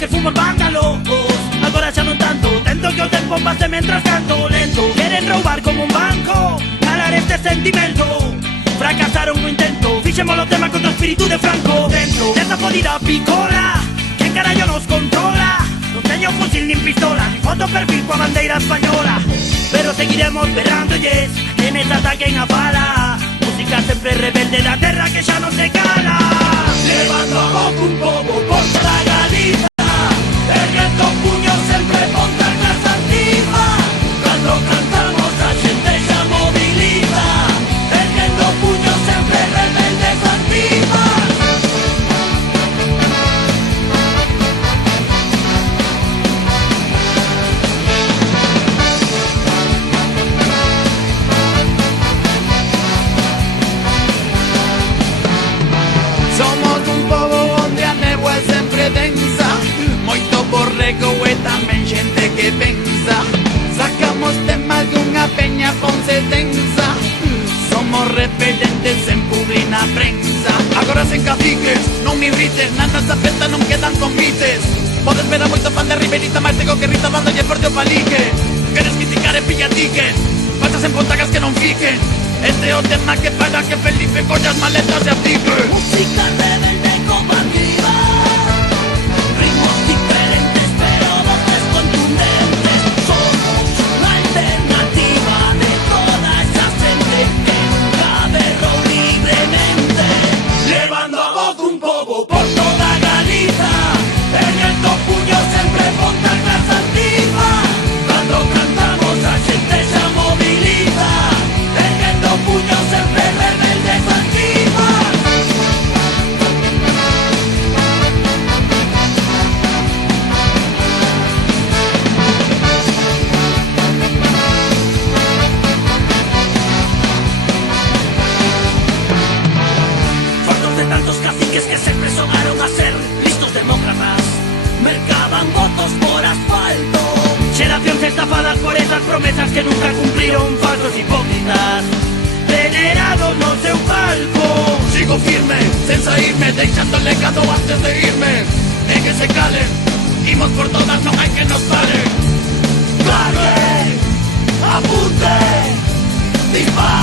que fuman vándalos. Agora xa non tanto, tento que o tempo pase mentras canto lento. Queren roubar como un banco, calar este sentimento. Fracasaron no intento, fixemos o tema contra o espíritu de Franco. Dentro desta podida picola, quen carallo nos controla? Non teño fusil nin pistola, nin foto perfil coa bandeira española. Pero seguiremos berrándolles, que nos ataquen a bala. Música sempre rebelde da terra que xa non se cala. Levando a voz un pobo por toda Galiza, erguendo o puño sempre contra a clase antigua. Cando cantamos a xente xa moviliza, erguendo o puño sempre rebeldes antigua. Somos un pobo onde a néboa é sempre densa, moito borrego e tamén xente que pensa. Sacamos temas dunha peña ponce densa, somos repelentes en publi na prensa. Agora sen caciques, non me irrites, na nosa festa non quedan convites. Podes ver a moito fan de Riberita, máis tengo que rita dándolle forte o palique. Queres criticar e pilla tickets, pasas en pontagas que non fiquen. Este é o tema que para que Felipe colla as maletas e abdique. Música rebelde como arriba, ritmos diferentes pero voces contundentes. Somos una alternativa de toda esa gente que nunca berrou libremente. Levando a voz un pobo por toda Galiza, erguendo o puño sempre contra a clase antigua. Cando cantamos a xente xa moviliza, erguendo o puño sempre rebeldes antigua. Fartos de tantos caciques que sempre sonaron a ser listos demócratas, mercaban votos por asfalto. Xeracións estafadas por esas promesas que nunca cumpliron, falsos hipócritas venerados no seu palco. Sigo firme, sen saírme, deixando el legado antes de irme. E que se calen, imos por todas, non hai que nos paren. Cargue, apunte, dispare.